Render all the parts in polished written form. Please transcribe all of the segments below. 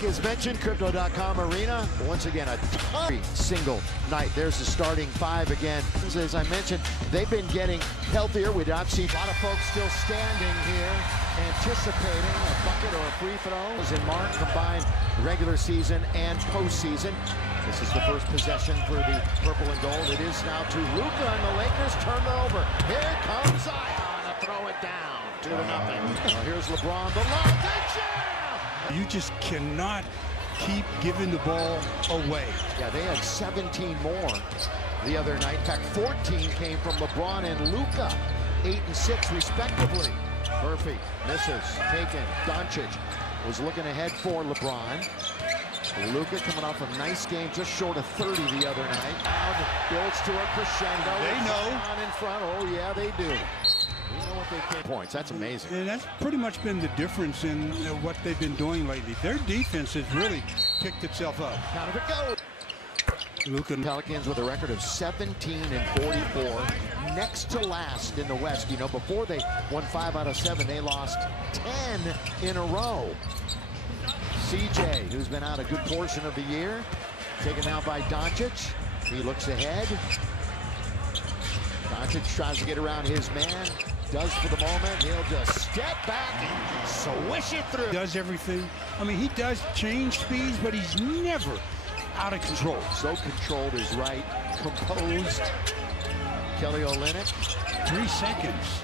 Like as mentioned, Crypto.com Arena, once again, a single night. There's the starting five again. As I mentioned, they've been getting healthier. We don't see a lot of folks still standing here, anticipating a bucket or a free throw. As in March, combined regular season and postseason. This is the first possession for the purple and gold. It is now to Luka, and the Lakers turn it over. Here comes Zion to throw it down 2-0. Here's LeBron, the lob, you just cannot keep giving the ball away. Yeah, they had 17 more the other night. In fact, 14 came from LeBron and Luka, 8 and 6 respectively. Murphy misses, taken. Doncic was looking ahead for LeBron. Luka coming off a nice game, just short of 30 the other night. Now builds to a crescendo. They know. On in front. Oh yeah, they do. You know what they get points. That's amazing. And that's pretty much been the difference in what they've been doing lately. Their defense has really picked itself up. Count it go. Luka. Pelicans with a record of 17 and 44, next to last in the West. You know, before they won 5 out of 7, they lost 10 in a row. CJ, who's been out a good portion of the year, taken out by Doncic. He looks ahead. Doncic tries to get around his man. Does for the moment. He'll just step back and swish it through. Does everything. I mean, he does change speeds, but he's never out of control. So controlled is right. Composed. Kelly Olynyk. 3 seconds.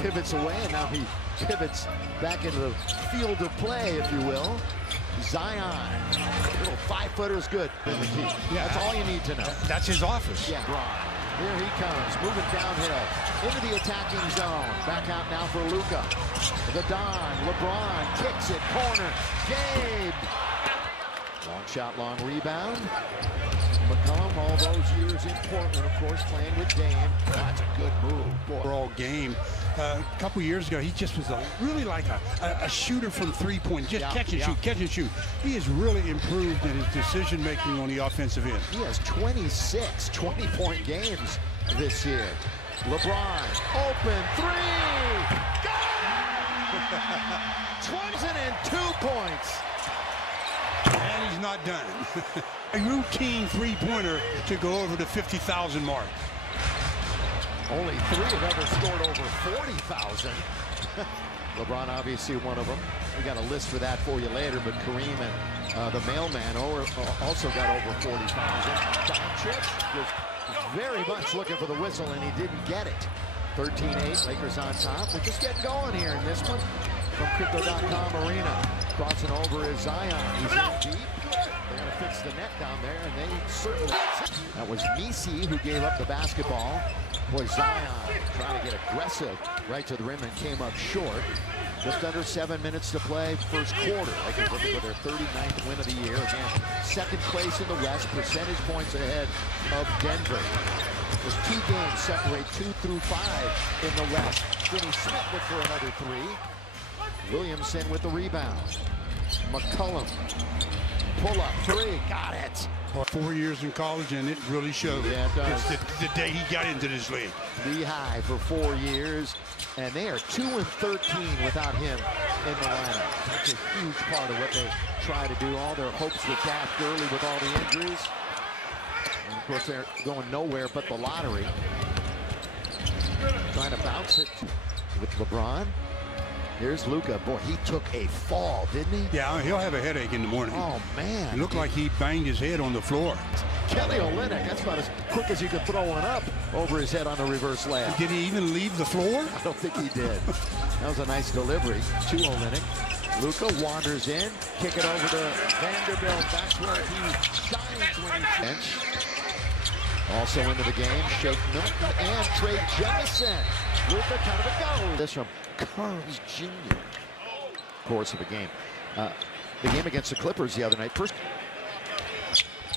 Pivots away, and now he pivots back into the field of play, if you will. Zion. Little 5-footer is good. Yeah, that's all you need to know. That's his office. Yeah. Here he comes, moving downhill into the attacking zone. Back out now for Luka. The Don, LeBron kicks it, corner. Gabe. Long shot, long rebound. McCollum, all those years in Portland, of course, playing with Dame. That's a good move. Overall game. A couple years ago, he just was really like a shooter from three-point. Just catch and shoot, catch and shoot. He has really improved in his decision-making on the offensive end. He has 26 20-point games this year. LeBron, open three! Got it! 2 points. And he's not done. A routine three-pointer to go over the 50,000 mark. Only 3 have ever scored over 40,000. LeBron obviously one of them. We got a list for that for you later, but Kareem and the mailman also got over 40,000. Doncic was very much looking for the whistle, and he didn't get it. 13-8, Lakers on top. They're just getting going here in this one from Crypto.com Arena. Crossing over is Zion. He's in deep. They're going to fix the net down there, and they certainly... That was Misi who gave up the basketball. Boy, Zion trying to get aggressive right to the rim and came up short. Just under 7 minutes to play, first quarter. Lakers looking for their 39th win of the year. Again, second place in the West, percentage points ahead of Denver. There's 2 games separate 2 through 5 in the West. Finney Smith look for another 3. Williamson with the rebound. McCollum, pull up 3, got it. 4 years in college, and it really showed. Yeah, it does. It's the day he got into this league. Lehigh for 4 years, and they are 2 and 13 without him in the lineup. That's a huge part of what they try to do. All their hopes were dashed early with all the injuries. And of course, they're going nowhere but the lottery. Trying to bounce it with LeBron. Here's Luka. Boy, he took a fall, didn't he? Yeah, he'll have a headache in the morning. Oh, man. It looked like he banged his head on the floor. Kelly Olynyk, that's about as quick as you could throw one up over his head on the reverse layup. Did he even leave the floor? I don't think he did. That was a nice delivery to Olynyk. Luka wanders in, kick it over to Vanderbilt. That's where he shines when he's bench. Also into the game, Shake Milton and Trey Jemison. Luka kind of a go. This from Carnes Jr. Course of the game. The game against the Clippers the other night. First,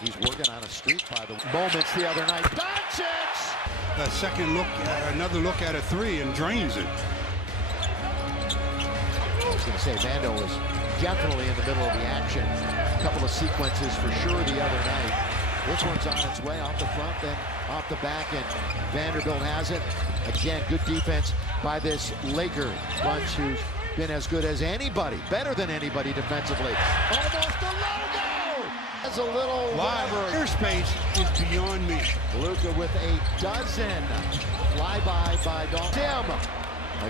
he's working on a streak by the moments the other night. Doncic! A second look, another look at a 3 and drains it. I was going to say, Vando was definitely in the middle of the action. A couple of sequences for sure the other night. This one's on its way off the front, then off the back, and Vanderbilt has it. Again, good defense by this Laker bunch who's been as good as anybody, better than anybody defensively. Almost a logo! That's a little whatever. Airspace is beyond me. Luka with a dozen. Flyby by Tim.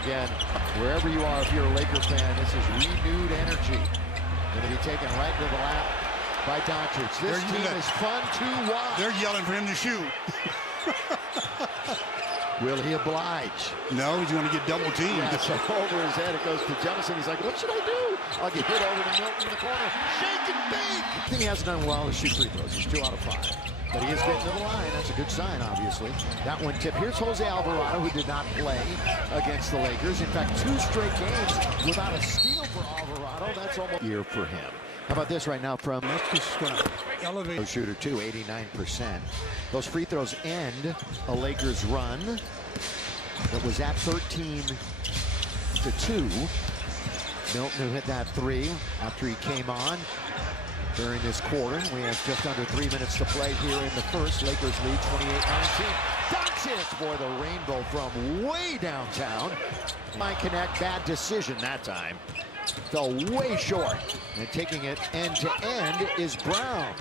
Again, wherever you are, if you're a Laker fan, this is renewed energy. Going to be taken right to the lap by Doncic. This team is fun to watch. They're yelling for him to shoot. Will he oblige? No, he's going to get double teamed. Yeah, so over his head, it goes to Jefferson. He's like, what should I do? I'll get hit over to Milton in the corner. Shake and bake! I think he hasn't done well to shoot free throws. He's 2 out of 5. But he is getting to the line. That's a good sign, obviously. That one tip. Here's Jose Alvarado, who did not play against the Lakers. In fact, 2 straight games without a steal for Alvarado. That's almost a year for him. How about this right now from elevate shooter 2, 89%. Those free throws end a Lakers run that was at 13-2. Milton, who hit that 3 after he came on during this quarter. We have just under 3 minutes to play here in the first. Lakers lead 28-19. Doncic, boy, the rainbow from way downtown. Might connect, bad decision that time. Fell way short. And taking it end to end is Brown.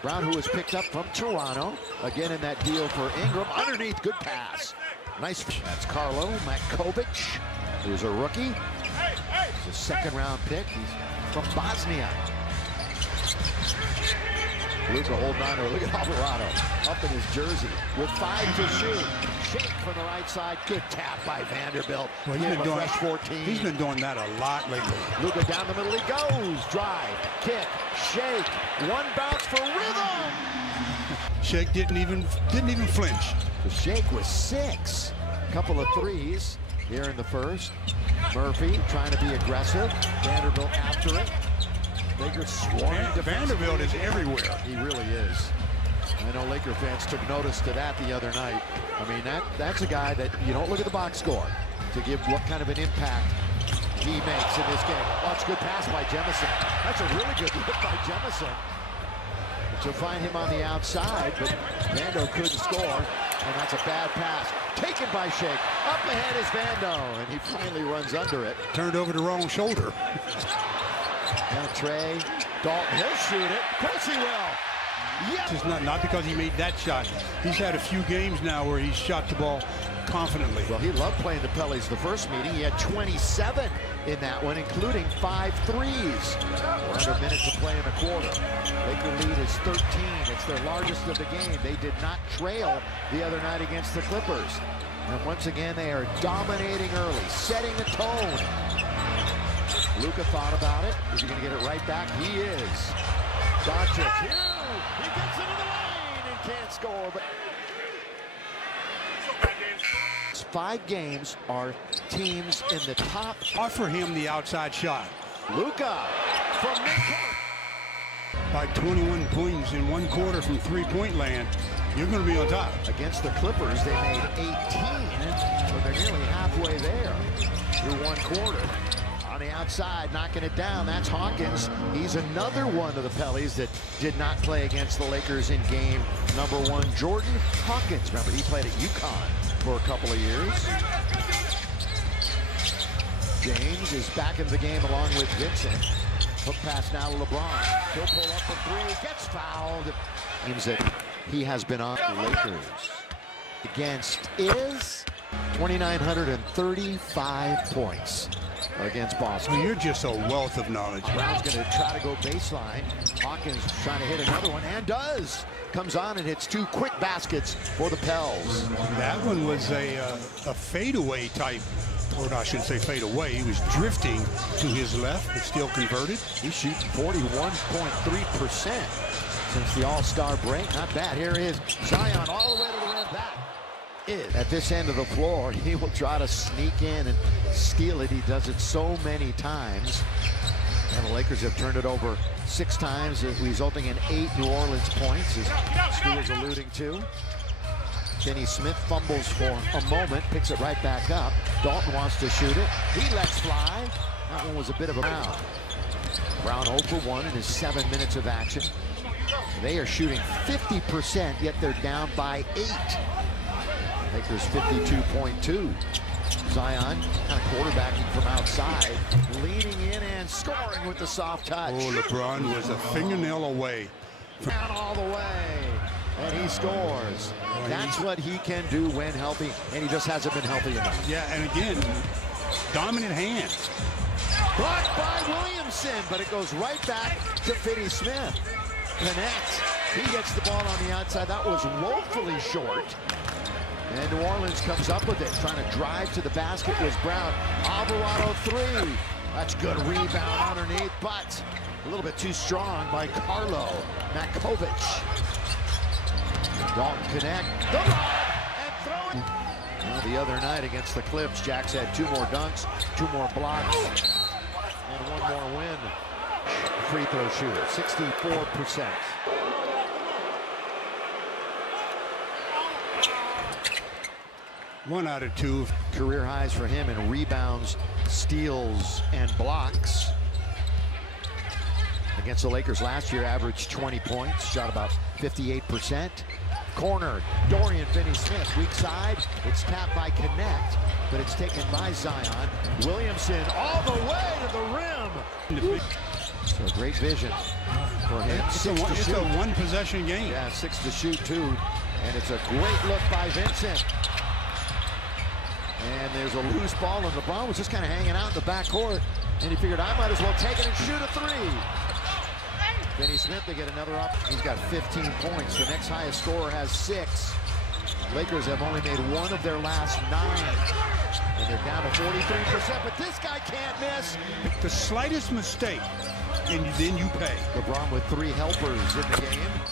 Brown, who was picked up from Toronto. Again in that deal for Ingram. Underneath, good pass. Nice. That's Carlo Matkovic, who's a rookie. He's a second-round pick. He's from Bosnia. Luka holding on to it. Look at Alvarado up in his jersey with 5 to shoot. Shake from the right side. Good tap by Vanderbilt. Well, he's been doing that a lot lately. Luka down the middle. He goes. Drive. Kick. Shake. One bounce for rhythm. Shake didn't even flinch. The Shake was 6. Couple of threes here in the first. Murphy trying to be aggressive. Vanderbilt after it. Lakers swarming. Vanderbilt is everywhere. He really is. I know Laker fans took notice to that the other night. I mean, that's a guy that you don't look at the box score to give what kind of an impact he makes in this game. Oh, it's a good pass by Jemison. That's a really good look by Jemison. To find him on the outside, but Vando couldn't score, and that's a bad pass. Taken by Shake. Up ahead is Vando, and he finally runs under it. Turned over the wrong shoulder. Now Trey, Dalton, he'll shoot it. Of course he will. Yes. It's not because he made that shot. He's had a few games now where he's shot the ball confidently. Well, he loved playing the Pellies the first meeting. He had 27 in that one, including 5 threes. Under a minute to play in the quarter. Laker lead is 13. It's their largest of the game. They did not trail the other night against the Clippers. And once again, they are dominating early, setting the tone. Luka thought about it. Is he going to get it right back? He is. Doncic here. He gets into the lane and can't score. But 5 games are teams in the top. Offer him the outside shot. Luka from midcourt. By 21 points in 1 quarter from 3-point land, you're going to be on top. Against the Clippers, they made 18, but they're nearly halfway there through 1 quarter. On the outside, knocking it down, that's Hawkins. He's another one of the Pellies that did not play against the Lakers in game number 1. Jordan Hawkins, remember, he played at UConn for a couple of years. James is back in the game along with Vincent. Hook pass now to LeBron. He'll pull up for 3, gets fouled. Seems that he has been on the Lakers. Against is 2,935 points against Boston. Well, you're just a wealth of knowledge. Brown's going to try to go baseline. Hawkins trying to hit another one, and does. Comes on and hits 2 quick baskets for the Pels. That one was a fadeaway type, or I shouldn't say fadeaway. He was drifting to his left, but still converted. He's shooting 41.3% since the All-Star break. Not bad. Here is Zion all the way to the rim. That is at this end of the floor. He will try to sneak in and steal it. He does it so many times. And the Lakers have turned it over 6 times, resulting in 8 New Orleans points, as Stu was alluding to. Kenny Smith fumbles for a moment, picks it right back up. Dalton wants to shoot it. He lets fly. That one was a bit of a Brown. Brown 0 for 1 in his 7 minutes of action. They are shooting 50%, yet they're down by 8. Lakers 52.2. Zion kind of quarterbacking from outside, leaning in and scoring with the soft touch. Oh, LeBron was a fingernail away. Down all the way, and he scores. That's what he can do when healthy, and he just hasn't been healthy enough. Yeah, and again, dominant hands. Blocked by Williamson, but it goes right back to Finney Smith. Connects. He gets the ball on the outside. That was woefully short. And New Orleans comes up with it. Trying to drive to the basket was Brown. Alvarado three. That's good rebound underneath, but a little bit too strong by Carlo Makovic. Dalton connect. The lob and throw it. Well, the other night against the Clips, Jax had 2 more dunks, 2 more blocks, and 1 more win. Free throw shooter, 64%. One out of 2. Career highs for him in rebounds, steals, and blocks. Against the Lakers last year, averaged 20 points, shot about 58%. Corner, Dorian Finney-Smith, weak side. It's tapped by Connect, but it's taken by Zion. Williamson all the way to the rim. So great vision for him. It's a one-possession game. Yeah, 6 to shoot, 2. And it's a great look by Vincent. And there's a loose ball, and LeBron was just kind of hanging out in the backcourt. And he figured, I might as well take it and shoot a 3. Finney Smith, they get another up. He's got 15 points. The next highest scorer has 6. Lakers have only made 1 of their last 9. And they're down to 43%, but this guy can't miss. The slightest mistake, and then you pay. LeBron with 3 helpers in the game.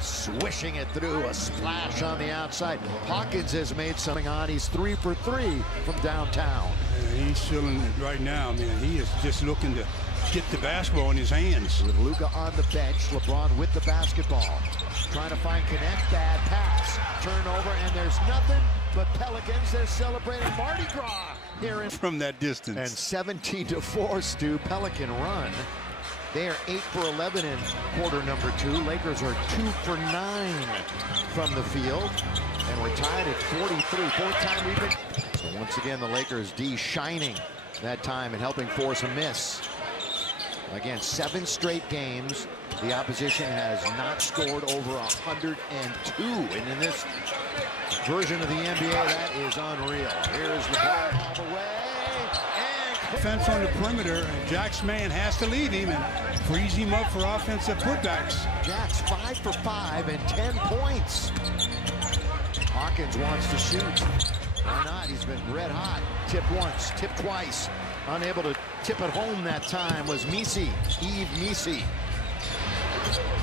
Swishing it through, a splash on the outside. Hawkins has made something on. He's 3 for 3 from downtown. He's feeling it right now, man. He is just looking to get the basketball in his hands. With Luka on the bench, LeBron with the basketball. Trying to find Connect, bad pass. Turnover, and there's nothing but Pelicans. They're celebrating Mardi Gras here from that distance. And 17-4, Stu, Pelican run. They are 8 for 11 in quarter number 2. Lakers are 2 for 9 from the field. And we're tied at 43. 4th time we've been. So once again, the Lakers D shining that time and helping force a miss. Again, 7 straight games. The opposition has not scored over 102. And in this version of the NBA, that is unreal. Here's LeBron all the way. Defense on the perimeter, and Jack's man has to leave him and freeze him up for offensive putbacks. Jack's 5 for 5 and 10 points. Hawkins wants to shoot. Why not? He's been red hot. Tip once, tip twice. Unable to tip it home that time was Misi, Eve Misi.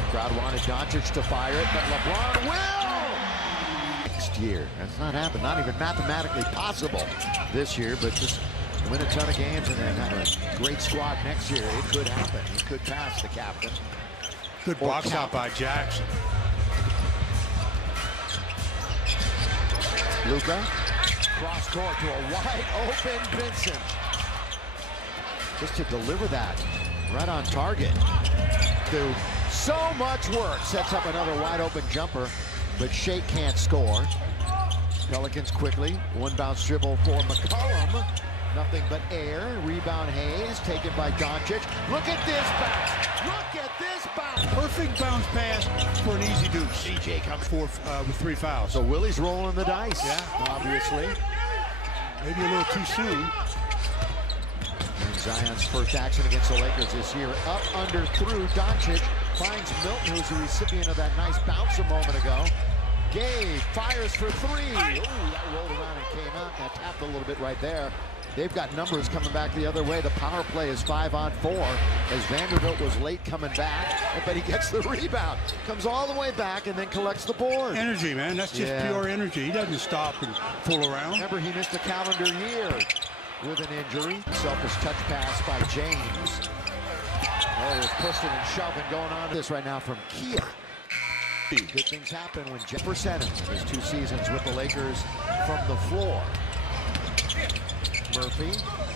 Crowd wanted Doncic to fire it, but LeBron will! Next year. That's not happened. Not even mathematically possible this year, but just win a ton of games and then have a great squad next year. It could happen. He could pass the captain. Good box out by Jackson. Luka, cross court to a wide open Vincent. Just to deliver that right on target. Do so much work. Sets up another wide open jumper, but Shake can't score. Pelicans quickly. 1 bounce dribble for McCollum. Nothing but air. Rebound Hayes, taken by Doncic. Look at this bounce. Look at this bounce. Perfect bounce pass for an easy deuce. CJ comes forth with 3 fouls. So Willie's rolling the dice. Yeah. Obviously. Maybe a little too soon. And Zion's first action against the Lakers this year. Up, under, through. Doncic finds Milton, who's the recipient of that nice bounce a moment ago. Gay fires for 3. Ooh, that rolled around and came out. That tapped a little bit right there. They've got numbers coming back the other way. The power play is 5 on 4 as Vanderbilt was late coming back, but he gets the rebound. Comes all the way back and then collects the board. Energy, man. That's just pure energy. He doesn't stop and fool around. Remember, he missed a calendar year with an injury. Selfish touch pass by James. Oh, there's pushing and shoving going on this right now from Kia. Good things happen when Jefferson his 2 seasons with the Lakers from the floor. Murphy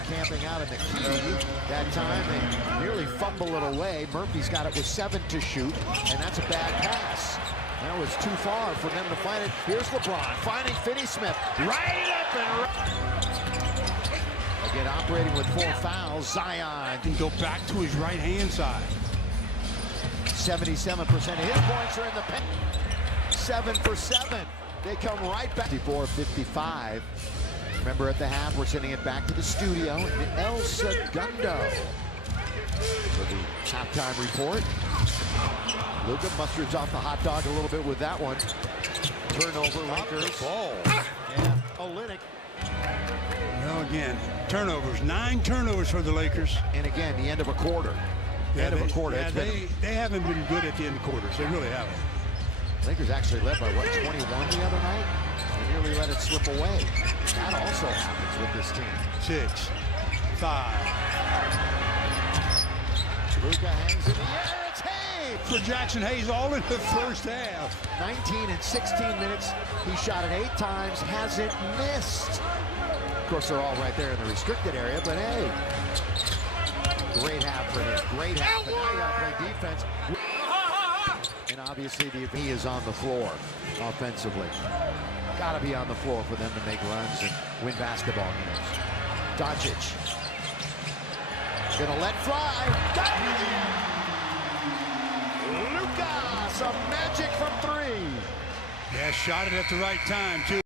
camping out in the key. That time they nearly fumble it away. Murphy's got it with 7 to shoot, and that's a bad pass. That was too far for them to find it. Here's LeBron finding Finney Smith. Right up and right. Again, operating with 4 fouls. Zion Can go back to his right-hand side. 77% of his points are in the paint. 7 for 7. They come right back. 54-55. Remember at the half, we're sending it back to the studio. El Segundo for the halftime report. Luka musters off the hot dog a little bit with that one. Turnover, Lakers. Yeah, Olynyk. Well, again, turnovers. 9 turnovers for the Lakers. And again, the end of a quarter. Yeah, End of a quarter. Yeah, they haven't been good at the end of quarters. They really haven't. Lakers actually led by, what, 21 the other night? They nearly let it slip away. That also happens with this team. 6, 5. Luka hangs in the air. It's Hayes! For Jackson Hayes, all in the first half. 19 and 16 minutes. He shot it 8 times, hasn't missed. Of course, they're all right there in the restricted area, but hey, great half for him. Great half, but now you gotta play defense. And obviously, he is on the floor offensively. Gotta be on the floor for them to make runs and win basketball games. Doncic. Gonna let fly. Luka, some magic from 3. Yeah, shot it at the right time, too.